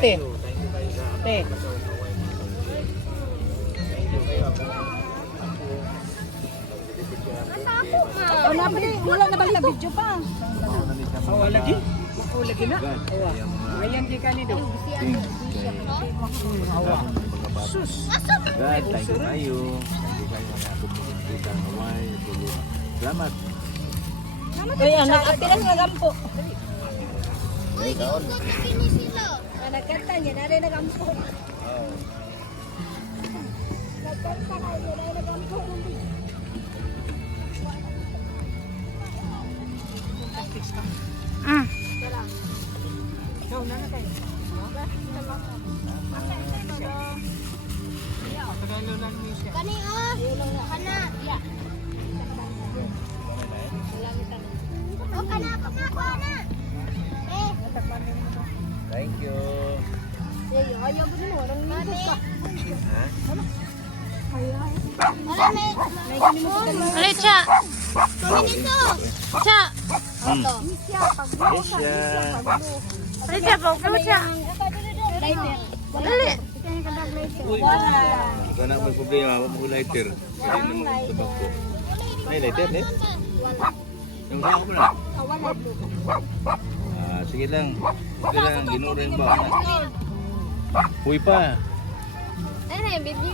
Te. Te. Wala na bang video pa? Oh, lagi? Oh, lagi na? Ngayon di ka nito. Sus. God, thank you kayo. Thank you kayo na ako pumunta ng Hawaii. Salamat. Ay, anak, apilas nga gampo. Ay, kaon. Nagkanta niya, na rin nagampo. Nagkanta na niya, na rin nagampo. Kani kana. Oh, kana kana. Thank you. Ayaw ba din, walang minutes ka. Wala may. Alay, Cha! Mami dito. Cha! Yes, Alay, Cha! Pagkaw, Cha! Dali! Ikaw na may problema, huwag mo lighter. Kaya na magtabak ko. May lighter, eh? Yung saan mo na? Sige lang. Sige lang, ginurin ba? Uy pa. Ano yung baby?